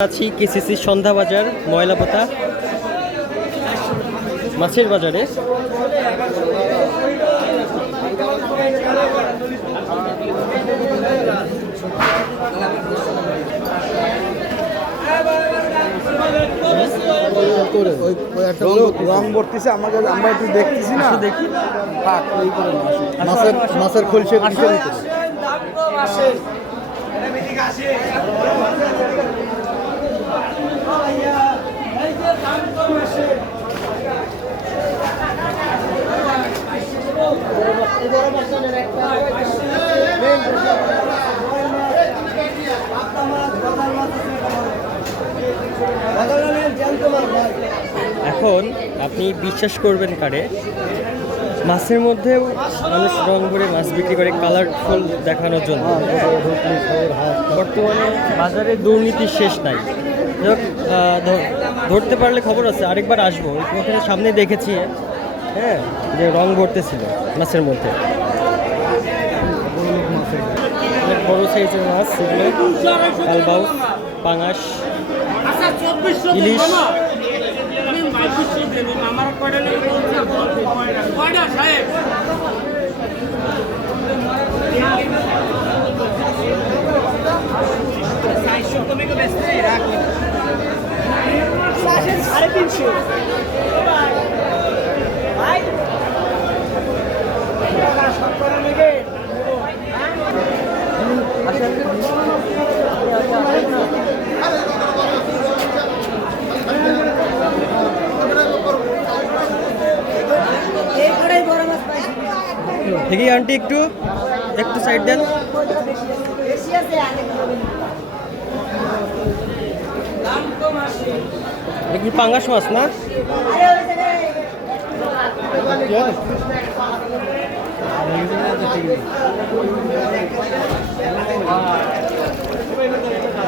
আছি কেসিসি সন্ধ্যা বাজার ময়লাপোতা মাছের বাজারে। রং ভরতেছে আমাকে আমরা একটু দেখতেছি না। দেখি। মাছের মাছের খলসে খলসে এখন আপনি বিশ্বাস করবেন কারে মাছের মধ্যেও মানুষ রং ভরে মাছ বিক্রি করে কালারফুল দেখানোর জন্য। বর্তমানে বাজারে দুর্নীতি শেষ নাই। ধরতে পারলে খবর আছে, আরেকবার আসব। ওখানে সামনে দেখেছি হ্যাঁ যে রং ভরতেছিল মাছের মধ্যে। অনেক বড় সাইজের মাছ কালবাউ পাঙাশ, ইলিশ কয়টা সাহেব সাড়ে তিনশো দেখি আন্টি একটু একটু সাইড দেন। কি পাঙ্গাস মাছ না?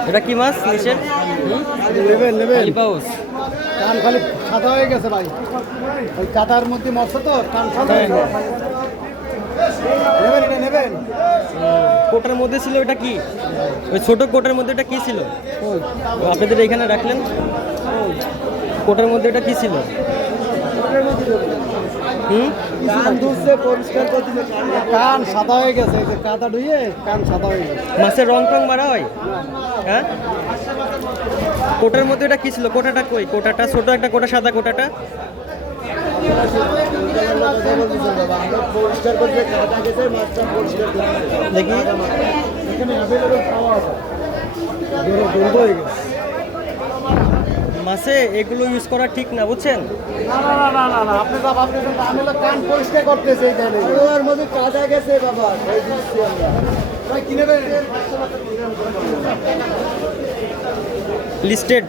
এটা কি মাছ কালিপাউস কান খালি সাদা হয়ে গেছে ভাই। ওই কাতার মধ্যে মরছে তো কান সাদা হয়ে হ্যাঁ, গেছে। নেবেন এটা নেবেন। কোটার মধ্যে ছিল ওটা কি? ওই ছোট কোটার মধ্যে ওটা কি ছিল? আপনাদের এখানে রাখলেন? কোটার মধ্যে ওটা কি ছিল? হুম? কান সাদা হয়ে গেছে কাদা ধুয়ে কান সাদা হয়ে গেছে। মাছের রং টং মারা হয়? হ্যাঁ? কোটার মধ্যে কি ছিল? কোটাটা কই? কোটাটা ছোট একটা কোটা সাদা কোটাটা? দেখি। মাছে এগুলো ইউজ করা ঠিক না বুঝছেন? না না না না না না আপনি আমি কান পরিষ্কার করতেছে এখানে। ওর মধ্যে কাদা গেছে বাবা। এই দিচ্ছি আমরা। কিনে দেবেন লিস্টেড